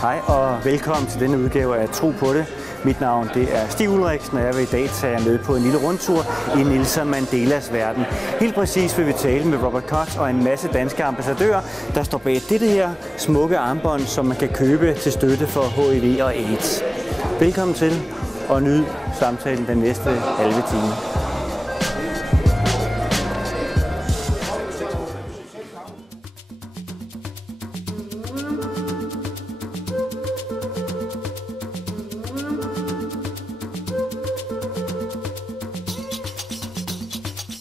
Hej og velkommen til denne udgave af Tro på det. Mit navn det er Stig Ulrichsen, og jeg vil i dag tage jer med på en lille rundtur i Nelson Mandelas verden. Helt præcis vil vi tale med Robert Koch og en masse danske ambassadører, der står bag dette her smukke armbånd, som man kan købe til støtte for HIV og AIDS. Velkommen til og nyd samtalen den næste halve time.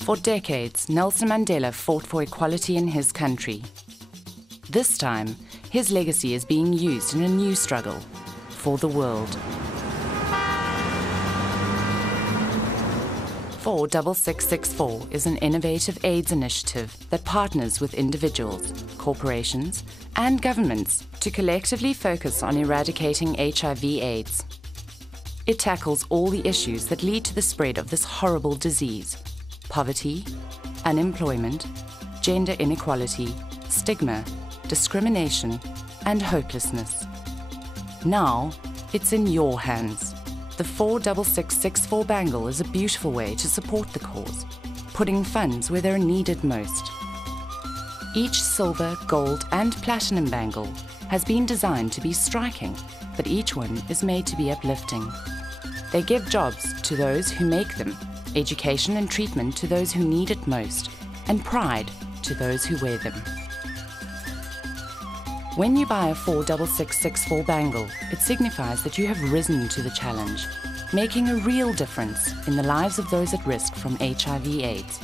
For decades, Nelson Mandela fought for equality in his country. This time, his legacy is being used in a new struggle for the world. 46664 is an innovative AIDS initiative that partners with individuals, corporations, and governments to collectively focus on eradicating HIV/AIDS. It tackles all the issues that lead to the spread of this horrible disease: poverty, unemployment, gender inequality, stigma, discrimination, and hopelessness. Now, it's in your hands. The 46664 Bangle is a beautiful way to support the cause, putting funds where they're needed most. Each silver, gold, and platinum bangle has been designed to be striking, but each one is made to be uplifting. They give jobs to those who make them, education and treatment to those who need it most, and pride to those who wear them. When you buy a 46664 bangle, it signifies that you have risen to the challenge, making a real difference in the lives of those at risk from HIV/AIDS.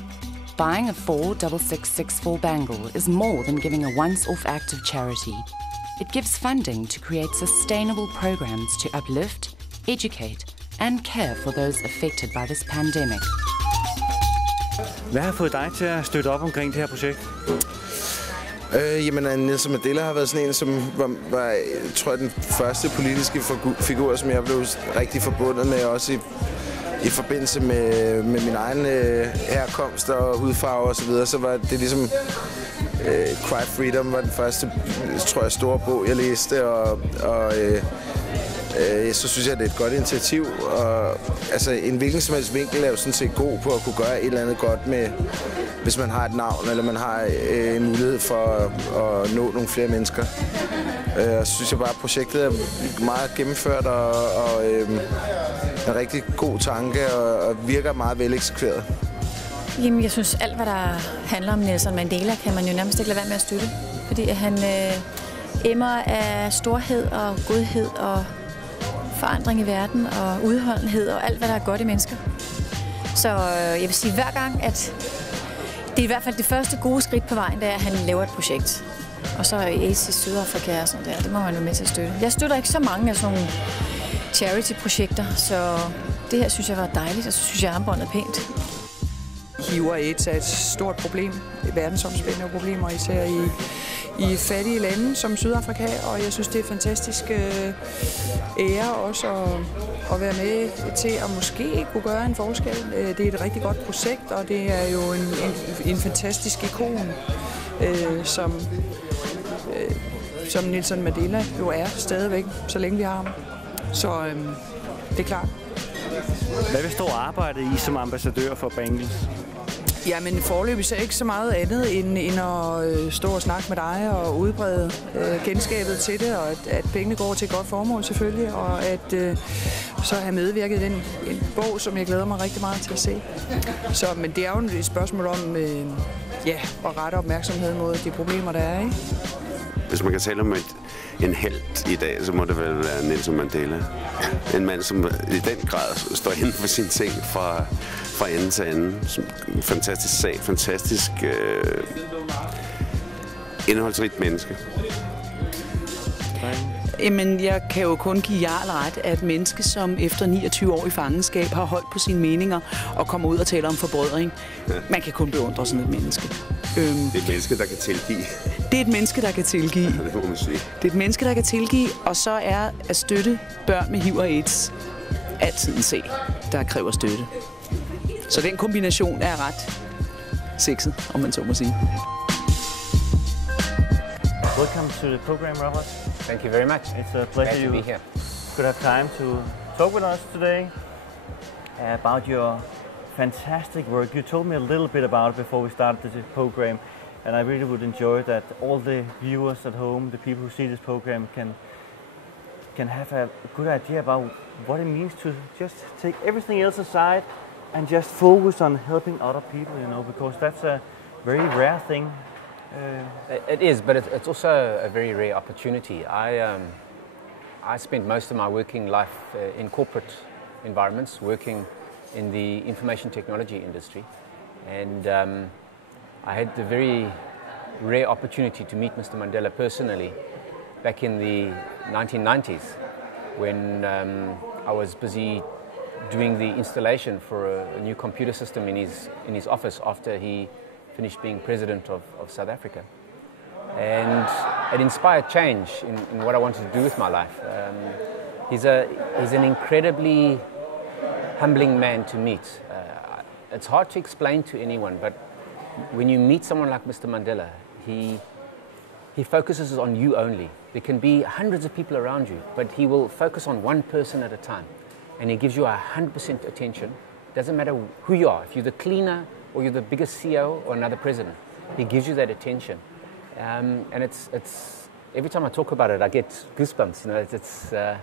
Buying a 46664 bangle is more than giving a once-off act of charity. It gives funding to create sustainable programs to uplift, educate, and care for those affected by this pandemic. Hvad har fået dig til at støtte op omkring det her projekt? Nelson Mandela har været sådan en, som var tror jeg, den første politiske figur, som jeg blev rigtig forbundet med, også i forbindelse med min egen herkomst og hudfarve og så videre. Så var det ligesom Quiet Freedom var den første, tror jeg, store bog, jeg læste, og så synes jeg, det er et godt initiativ, og altså en hvilken som helst vinkel er jo sådan set god på at kunne gøre et eller andet godt med, hvis man har et navn, eller man har en mulighed for at nå nogle flere mennesker. Så synes jeg bare, at projektet er meget gennemført og en rigtig god tanke og virker meget veleksekveret. Jamen, jeg synes, alt hvad der handler om Nelson Mandela, kan man jo nærmest ikke lade være med at støtte, fordi han emmer af storhed og godhed og forandring i verden og udholdenhed og alt, hvad der er godt i mennesker. Så jeg vil sige hver gang, at det er i hvert fald det første gode skridt på vejen, det er, at han laver et projekt. Og så AIDS i Sydafrika og sådan der, det må man jo med til at støtte. Jeg støtter ikke så mange af sådan nogle charity-projekter, så det her synes jeg var dejligt, og så synes jeg, at armbåndet er pænt. HIV og AIDS er et stort problem, verdensomspændende problemer, især i fattige lande som Sydafrika, og jeg synes, det er fantastisk ære også at være med til at måske kunne gøre en forskel. Det er et rigtig godt projekt, og det er jo en fantastisk ikon, som Nelson Mandela jo er stadigvæk, så længe vi har ham. Så det er klart. Hvad vil stå arbejdet i som ambassadør for Bangle? Jamen foreløbig så ikke så meget andet end at stå og snakke med dig og udbrede kendskabet til det, og at pengene går til et godt formål selvfølgelig, og at så have medvirket i en bog, som jeg glæder mig rigtig meget til at se. Så, men det er jo et spørgsmål om at rette opmærksomhed mod de problemer, der er, ikke? Hvis man kan tale om en helt i dag, så må det vel være Nelson Mandela. En mand, som i den grad står inden for sine ting fra ende til ende. Fantastisk sag, fantastisk indholdsrigt menneske. Jamen, jeg kan jo kun give Jarl ret, at et menneske, som efter 29 år i fangenskab har holdt på sine meninger og kommer ud og taler om forbrødring, man kan kun beundre sådan et menneske. Det er et menneske, der kan tilgive. Det er et menneske, der kan tilgive. Det må man sige. Det er et menneske, der kan tilgive, og så er at støtte børn med HIV og AIDS altid en sag, der kræver støtte. Så den kombination er ret sexet, om man så må sige. Welcome to the program, Robert. Thank you very much. It's a pleasure Glad to be here. Could have time to talk with us today about your fantastic work. You told me a little bit about it before we started the program, and I really would enjoy that all the viewers at home, the people who see this program, can have a good idea about what it means to just take everything else aside and just focus on helping other people, you know, because that's a very rare thing. It is, but it's also a very rare opportunity. I spent most of my working life in corporate environments, working in the information technology industry, and I had the very rare opportunity to meet Mr. Mandela personally back in the 1990s when I was busy doing the installation for a new computer system in his office after he finished being president of South Africa. And it inspired change in what I wanted to do with my life. He's an incredibly humbling man to meet. It's hard to explain to anyone, but when you meet someone like Mr. Mandela, he focuses on you only. There can be hundreds of people around you, but he will focus on one person at a time. And he gives you 100% attention. Doesn't matter who you are, if you're the cleaner or you're the biggest CEO or another president, he gives you that attention. And it's every time I talk about it, I get goosebumps. You know,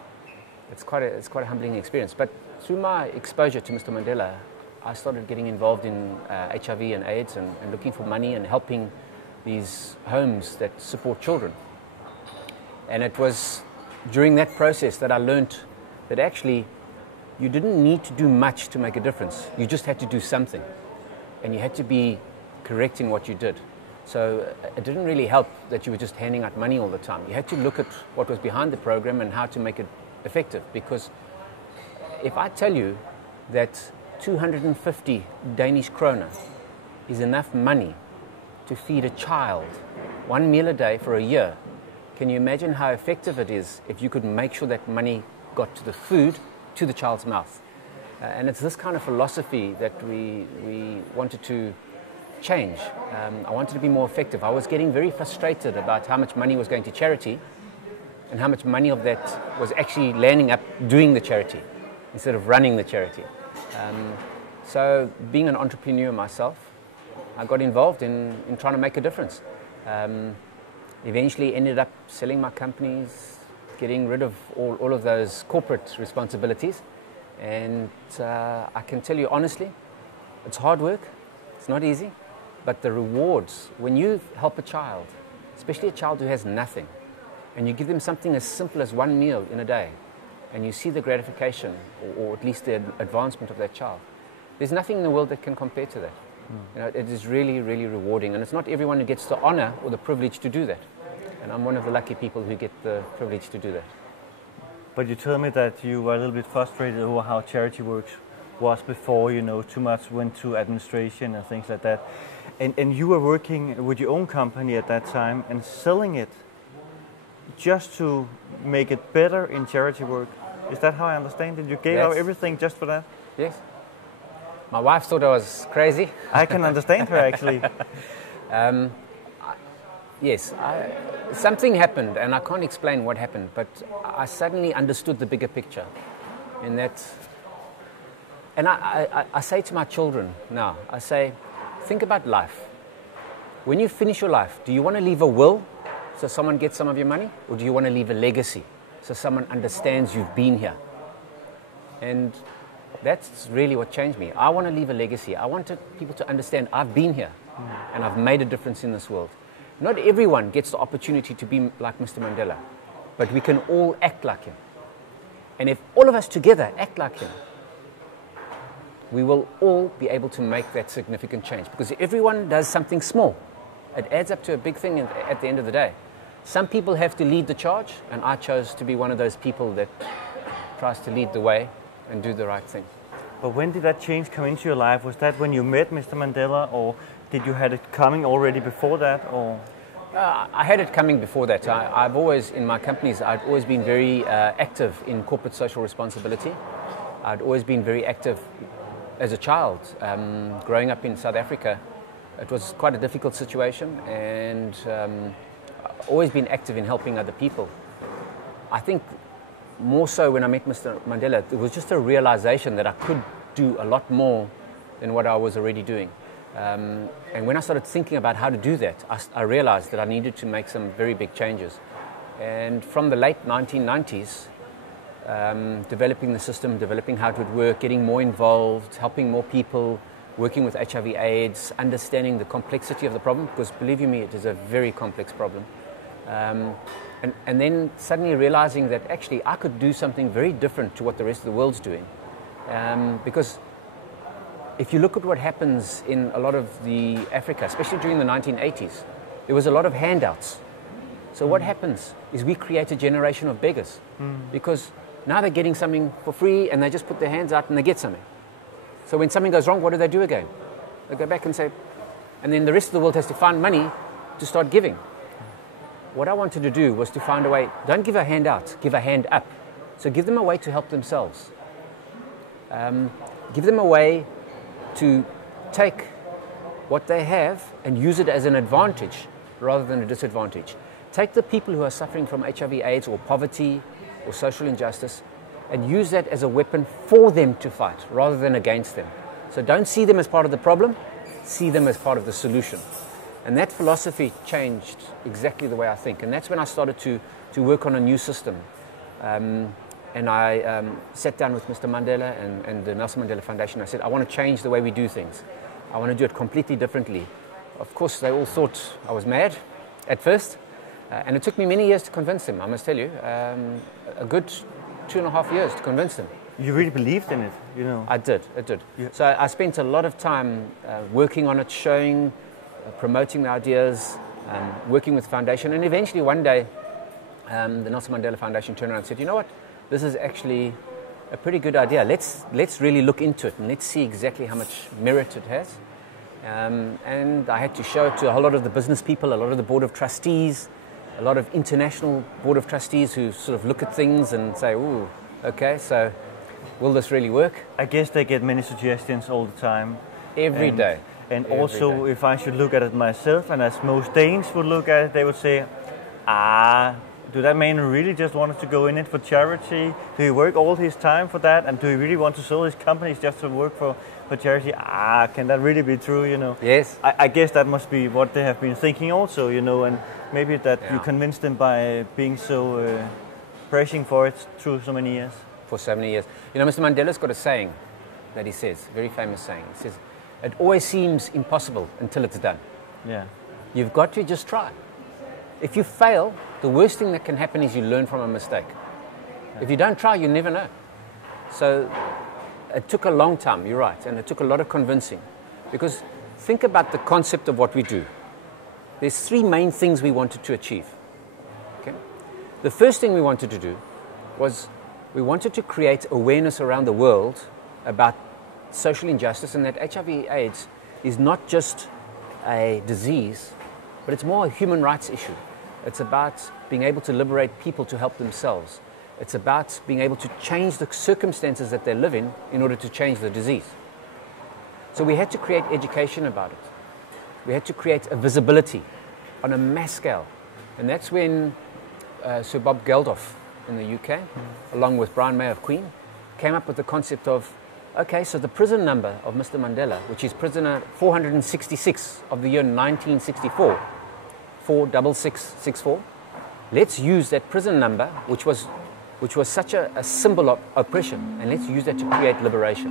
it's quite a humbling experience. But through my exposure to Mr. Mandela, I started getting involved in HIV and AIDS and looking for money and helping these homes that support children. And it was during that process that I learned that actually you didn't need to do much to make a difference. You just had to do something. And you had to be correct in what you did. So it didn't really help that you were just handing out money all the time. You had to look at what was behind the program and how to make it effective. Because if I tell you that 250 Danish kroner is enough money to feed a child 1 meal a day for a year, can you imagine how effective it is if you could make sure that money got to the food, to the child's mouth? And it's this kind of philosophy that we wanted to change. I wanted to be more effective. I was getting very frustrated about how much money was going to charity and how much money of that was actually landing up doing the charity instead of running the charity. So being an entrepreneur myself, I got involved in trying to make a difference. Eventually ended up selling my companies, getting rid of all of those corporate responsibilities. And I can tell you honestly, it's hard work, it's not easy, but the rewards, when you help a child, especially a child who has nothing, and you give them something as simple as one meal in a day, and you see the gratification, or at least the advancement of that child, there's nothing in the world that can compare to that. You know, it is really, really rewarding, and it's not everyone who gets the honor or the privilege to do that. And I'm one of the lucky people who get the privilege to do that. But you tell me that you were a little bit frustrated over how charity work was before, you know, too much went to administration and things like that. And you were working with your own company at that time and selling it just to make it better in charity work. Is that how I understand it? You gave out everything just for that? Yes. My wife thought I was crazy. I can understand her, actually. Yes, something happened, and I can't explain what happened, but I suddenly understood the bigger picture. And I say to my children now, I say, think about life. When you finish your life, do you want to leave a will so someone gets some of your money, or do you want to leave a legacy so someone understands you've been here? And that's really what changed me. I want to leave a legacy. I wanted people to understand I've been here and I've made a difference in this world. Not everyone gets the opportunity to be like Mr. Mandela, but we can all act like him. And if all of us together act like him, we will all be able to make that significant change. Because if everyone does something small, it adds up to a big thing at the end of the day. Some people have to lead the charge, and I chose to be one of those people that tries to lead the way and do the right thing. But when did that change come into your life? Was that when you met Mr. Mandela, or did you had it coming already before that? Or I had it coming before that. I've always, in my companies, I've always been very active in corporate social responsibility. I'd always been very active as a child. Growing up in South Africa, it was quite a difficult situation, and always been active in helping other people. I think more so when I met Mr. Mandela, it was just a realization that I could do a lot more than what I was already doing. And when I started thinking about how to do that, I realized that I needed to make some very big changes. And from the late 1990s, developing the system, developing how it would work, getting more involved, helping more people, working with HIV/AIDS, understanding the complexity of the problem, because believe you me, it is a very complex problem. And then suddenly realizing that actually I could do something very different to what the rest of the world's doing. Because if you look at what happens in a lot of the Africa, especially during the 1980s, there was a lot of handouts. So what happens is we create a generation of beggars, because now they're getting something for free and they just put their hands out and they get something. So when something goes wrong, what do again? They go back and say, and then the rest of the world has to find money to start giving. What I wanted to do was to find a way, don't give a hand out, give a hand up. So give them a way to help themselves. Give them a way to take what they have and use it as an advantage rather than a disadvantage. Take the people who are suffering from HIV/AIDS or poverty or social injustice and use that as a weapon for them to fight rather than against them. So don't see them as part of the problem, see them as part of the solution. And that philosophy changed exactly the way I think. And that's when I started to work on a new system. And I sat down with Mr. Mandela and the Nelson Mandela Foundation. I said, I want to change the way we do things. I want to do it completely differently. Of course, they all thought I was mad at first. And it took me many years to convince them, I must tell you. A good 2.5 years to convince them. You really believed in it, you know? I did. Yeah. So I spent a lot of time working on it, showing, promoting the ideas, working with the foundation. And eventually one day, the Nelson Mandela Foundation turned around and said, you know what, this is actually a pretty good idea. Let's really look into it and let's see exactly how much merit it has. And I had to show it to a whole lot of the business people, a lot of the board of trustees, a lot of international board of trustees who sort of look at things and say, ooh, okay, so will this really work? I guess they get many suggestions all the time. Every day. And also, if I should look at it myself, and as most Danes would look at it, they would say, do that man really just want us to go in it for charity? Do he work all his time for that? And do he really want to sell his companies just to work for charity? Can that really be true, you know? Yes. I guess that must be what they have been thinking also, you know, and maybe that you convinced them by being so pressing for it through so many years. For so many years. You know, Mr. Mandela's got a saying that he says, a very famous saying. He says, it always seems impossible until it's done. Yeah. You've got to just try. If you fail, the worst thing that can happen is you learn from a mistake. Yeah. If you don't try, you never know. So it took a long time, you're right, and it took a lot of convincing. Because think about the concept of what we do. There's 3 main things we wanted to achieve. Okay? The first thing we wanted to do was we wanted to create awareness around the world about social injustice and that HIV/AIDS is not just a disease, but it's more a human rights issue. It's about being able to liberate people to help themselves. It's about being able to change the circumstances that they live in order to change the disease. So we had to create education about it. We had to create a visibility on a mass scale. And that's when Sir Bob Geldof in the UK, along with Brian May of Queen, came up with the concept of, okay, so the prison number of Mr. Mandela, which is prisoner 466 of the year 1964, 46664, let's use that prison number, which was such a symbol of oppression, and let's use that to create liberation.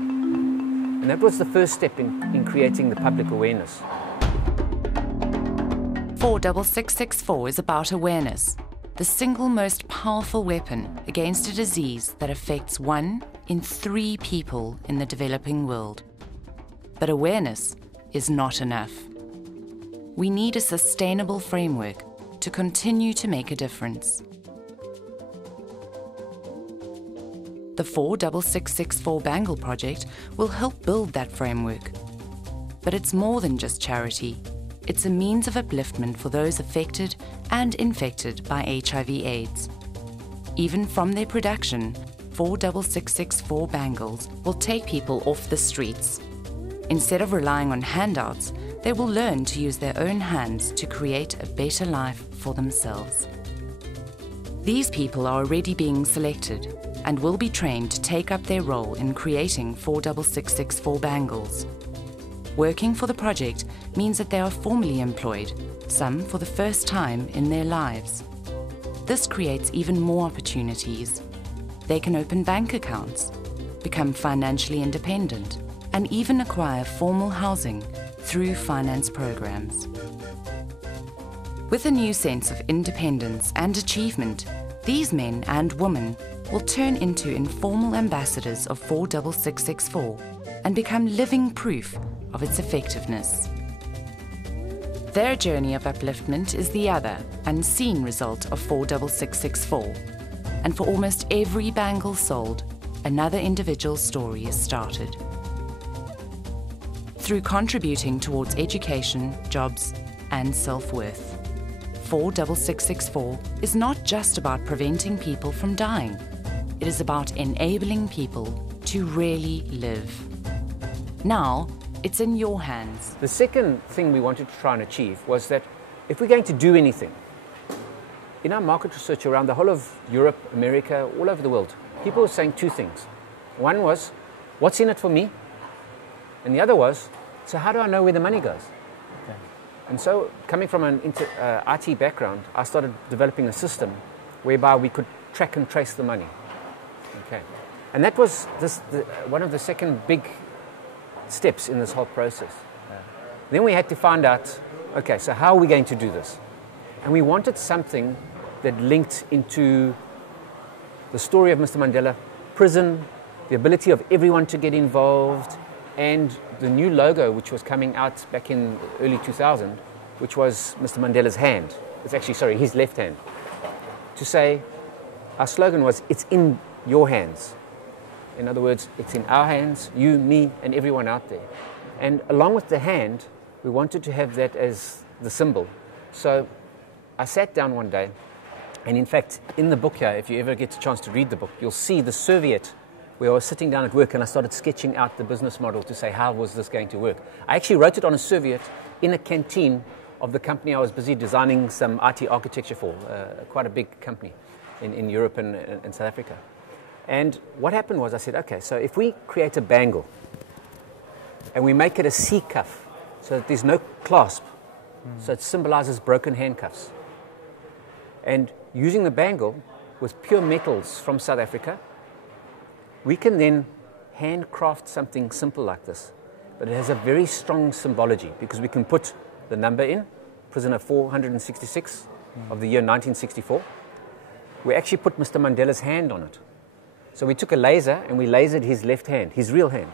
And that was the first step in creating the public awareness. 46664 is about awareness, the single most powerful weapon against a disease that affects 1 in 3 people in the developing world. But awareness is not enough. We need a sustainable framework to continue to make a difference. The 46664 Bangle project will help build that framework. But it's more than just charity. It's a means of upliftment for those affected and infected by HIV/AIDS. Even from their production, 46664 Bangles will take people off the streets. Instead of relying on handouts, they will learn to use their own hands to create a better life for themselves. These people are already being selected and will be trained to take up their role in creating 46664 bangles. Working for the project means that they are formally employed, some for the first time in their lives. This creates even more opportunities. They can open bank accounts, become financially independent, and even acquire formal housing through finance programs. With a new sense of independence and achievement, these men and women will turn into informal ambassadors of 46664 and become living proof of its effectiveness. Their journey of upliftment is the other, unseen result of 46664. And for almost every bangle sold, another individual's story is started. Through contributing towards education, jobs, and self-worth, 46664 is not just about preventing people from dying. It is about enabling people to really live. Now, it's in your hands. The second thing we wanted to try and achieve was that if we're going to do anything, in our market research around the whole of Europe, America, all over the world, people were saying two things. One was, what's in it for me? And the other was, so how do I know where the money goes? Okay. And so, coming from an IT background, I started developing a system whereby we could track and trace the money. Okay. And that was one of the second big steps in this whole process. Yeah. Then we had to find out, okay, so how are we going to do this? And we wanted something that linked into the story of Mr. Mandela, prison, the ability of everyone to get involved, and the new logo which was coming out back in early 2000, which was Mr. Mandela's hand. It's actually, sorry, his left hand. To say, our slogan was, it's in your hands. In other words, it's in our hands, you, me, and everyone out there. And along with the hand, we wanted to have that as the symbol. So I sat down one day, and in fact, in the book here, if you ever get a chance to read the book, you'll see the serviette where I was sitting down at work and I started sketching out the business model to say, how was this going to work? I actually wrote it on a serviette in a canteen of the company I was busy designing some IT architecture for, quite a big company in Europe and South Africa. And what happened was I said, okay, so if we create a bangle and we make it a C cuff so that there's no clasp, so it symbolizes broken handcuffs. And using the bangle with pure metals from South Africa, we can then handcraft something simple like this. But it has a very strong symbology because we can put the number in, prisoner 466 of the year 1964. We actually put Mr. Mandela's hand on it. So we took a laser and we lasered his left hand, his real hand.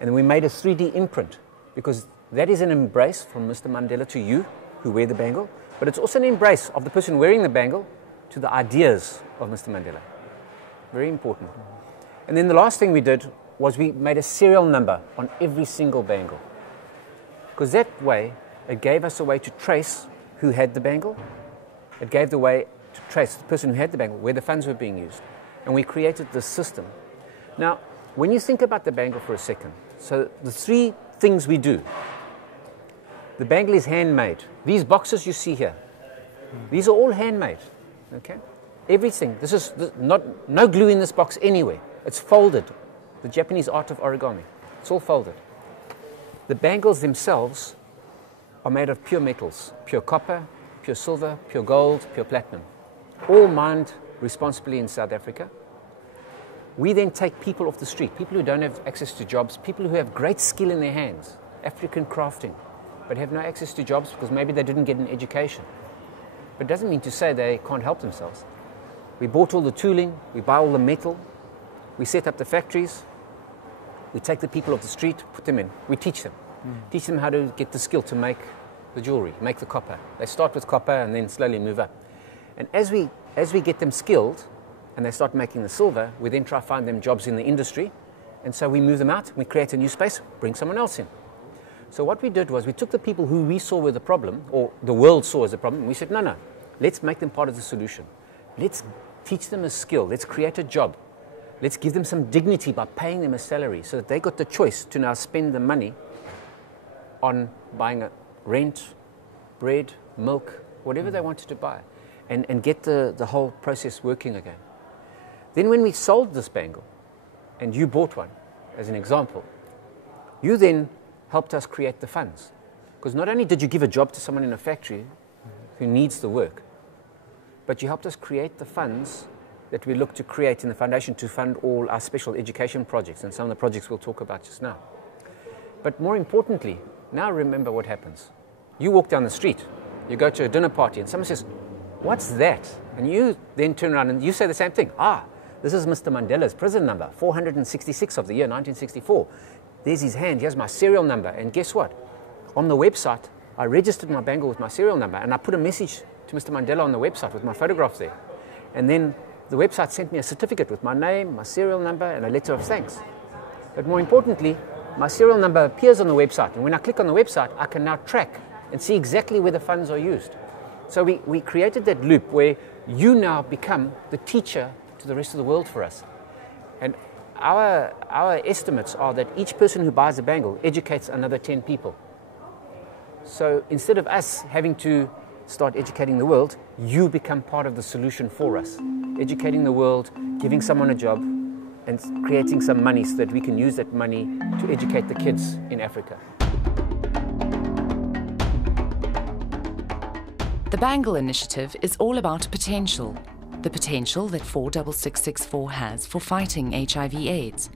And then we made a 3D imprint because that is an embrace from Mr. Mandela to you who wear the bangle, but it's also an embrace of the person wearing the bangle to the ideas of Mr. Mandela. Very important. And then the last thing we did was we made a serial number on every single bangle. Because that way, it gave us a way to trace who had the bangle. It gave the way to trace the person who had the bangle, where the funds were being used. And we created this system. Now, when you think about the bangle for a second, so the three things we do. The bangle is handmade. These boxes you see here, these are all handmade. Okay? Everything. This is no glue in this box anywhere. It's folded. The Japanese art of origami. It's all folded. The bangles themselves are made of pure metals, pure copper, pure silver, pure gold, pure platinum, all mined responsibly in South Africa. We then take people off the street, people who don't have access to jobs, people who have great skill in their hands, African crafting, but have no access to jobs because maybe they didn't get an education. But it doesn't mean to say they can't help themselves. We bought all the tooling, we buy all the metal, we set up the factories, we take the people off the street, put them in, we teach them. Teach them how to get the skill to make the jewelry, make the copper. They start with copper and then slowly move up. And as we get them skilled and they start making the silver, we then try to find them jobs in the industry. And so we move them out, we create a new space, bring someone else in. So what we did was we took the people who we saw were the problem, or the world saw as a problem, and we said, no, let's make them part of the solution. Let's teach them a skill, let's create a job. Let's give them some dignity by paying them a salary so that they got the choice to now spend the money on buying rent, bread, milk, whatever they wanted to buy, and get the whole process working again. Then when we sold this bangle, and you bought one, as an example, you then helped us create the funds. Because not only did you give a job to someone in a factory who needs the work, but you helped us create the funds that we look to create in the foundation to fund all our special education projects and some of the projects we'll talk about just now. But more importantly, now remember what happens. You walk down the street, you go to a dinner party, and someone says, "What's that?" And you then turn around and you say the same thing. This is Mr. Mandela's prison number, 466 of the year 1964. There's his hand, here's my serial number. And guess what? On the website, I registered my bangle with my serial number, and I put a message to Mr. Mandela on the website with my photograph there. And then the website sent me a certificate with my name, my serial number, and a letter of thanks. But more importantly, my serial number appears on the website, and when I click on the website, I can now track and see exactly where the funds are used. So we created that loop where you now become the teacher to the rest of the world for us. And our estimates are that each person who buys a bangle educates another 10 people. So instead of us having to start educating the world, you become part of the solution for us. Educating the world, giving someone a job, and creating some money so that we can use that money to educate the kids in Africa. The Bangle Initiative is all about potential. The potential that 46664 has for fighting HIV/AIDS,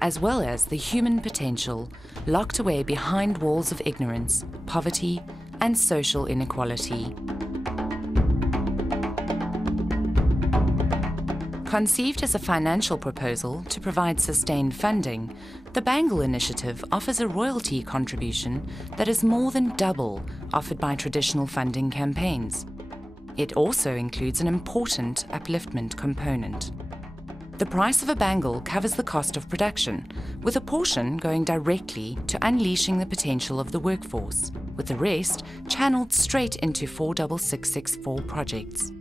as well as the human potential locked away behind walls of ignorance, poverty, and social inequality. Conceived as a financial proposal to provide sustained funding, the Bangle Initiative offers a royalty contribution that is more than double offered by traditional funding campaigns. It also includes an important upliftment component. The price of a bangle covers the cost of production, with a portion going directly to unleashing the potential of the workforce, with the rest channeled straight into 46664 projects.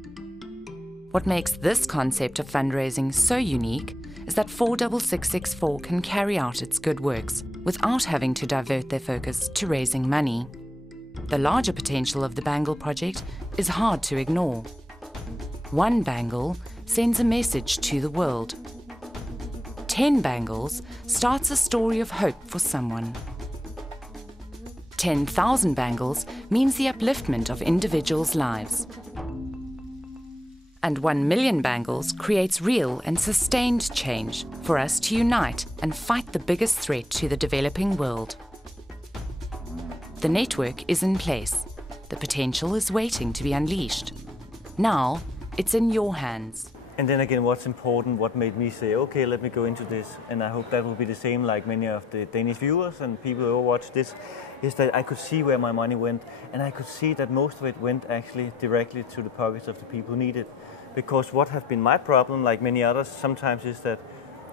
What makes this concept of fundraising so unique is that 46664 can carry out its good works without having to divert their focus to raising money. The larger potential of the Bangle project is hard to ignore. One bangle sends a message to the world. 10 bangles starts a story of hope for someone. 10,000 bangles means the upliftment of individuals' lives. And 1 million bangles creates real and sustained change for us to unite and fight the biggest threat to the developing world. The network is in place. The potential is waiting to be unleashed. Now, it's in your hands. And then again, what's important, what made me say, okay, let me go into this, and I hope that will be the same like many of the Danish viewers and people who watch this, is that I could see where my money went, and I could see that most of it went actually directly to the pockets of the people who need it. Because what have been my problem, like many others, sometimes is that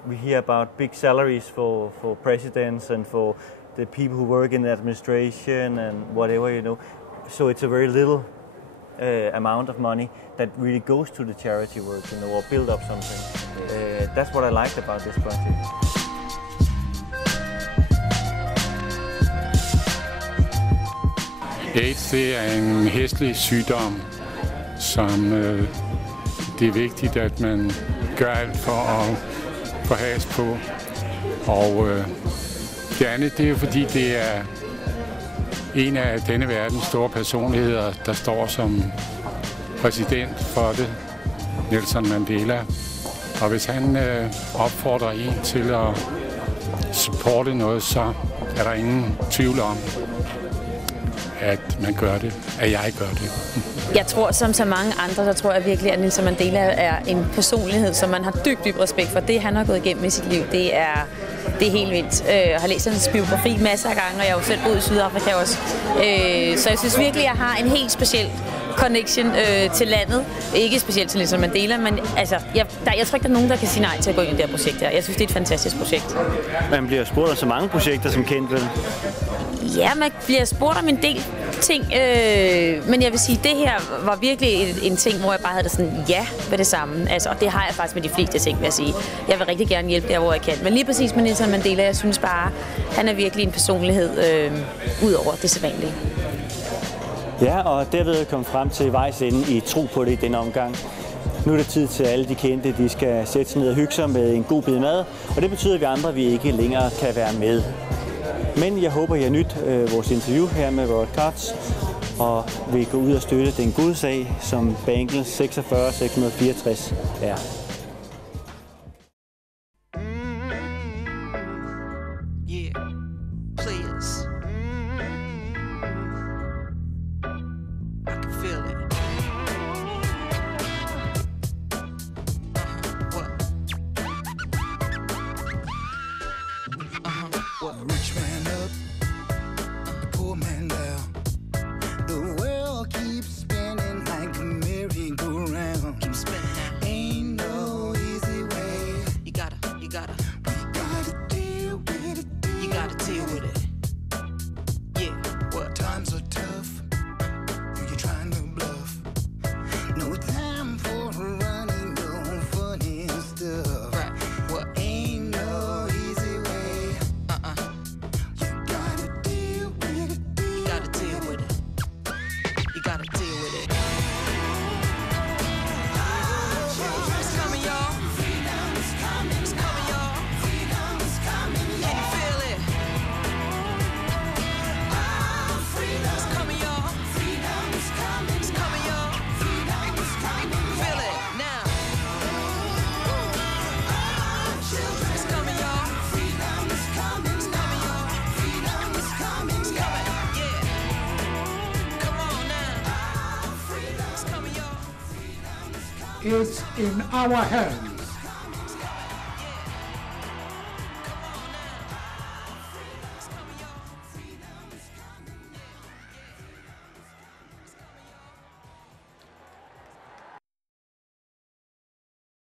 we hear about big salaries for presidents and for the people who work in the administration and whatever, you know. So it's a very little amount of money that really goes to the charity work, you know, or build up something. That's what I liked about this project. AIDS, det er en hæslig sygdom, som det er vigtigt, at man gør alt for at få has på. Og det andet, det er jo fordi, det er en af denne verdens store personligheder, der står som præsident for det, Nelson Mandela. Og hvis han opfordrer en til at supporte noget, så er der ingen tvivl om, at man gør det, at jeg gør det. Jeg tror, som så mange andre, så tror jeg virkelig, at Nelson Mandela er en personlighed, som man har dyb respekt for. Det, han har gået igennem i sit liv, det er helt vildt. Jeg har læst hans biografi masser af gange, og jeg har jo selv boet i Sydafrika også. Så jeg synes virkelig, at jeg har en helt speciel connection til landet. Ikke specielt til Nelson Mandela, men altså, jeg tror ikke, der er nogen, der kan sige nej til at gå ind i det her projekt her. Jeg synes, det er et fantastisk projekt. Man bliver spurgt om så mange projekter som kendt, vel? Ja, man bliver spurgt om en del ting, men jeg vil sige, at det her var virkelig en ting, hvor jeg bare havde det sådan ja med det samme. Altså, og det har jeg faktisk med de fleste ting, vil jeg sige. Jeg vil rigtig gerne hjælpe der, hvor jeg kan. Men lige præcis med Nelson Mandela, jeg synes bare, han er virkelig en personlighed ud over det sædvanlige. Ja, og derved er vi kommet frem til vejs ende i Tro på det i denne omgang. Nu er det tid til alle de kendte, de skal sætte sig ned og hygge sig med en god bid mad, og det betyder, at vi andre ikke længere kan være med. Men jeg håber, I har nyt vores interview her med Robert Koch, og vil gå ud og støtte den gode sag, som Bangle 46664 er. It's in our hands.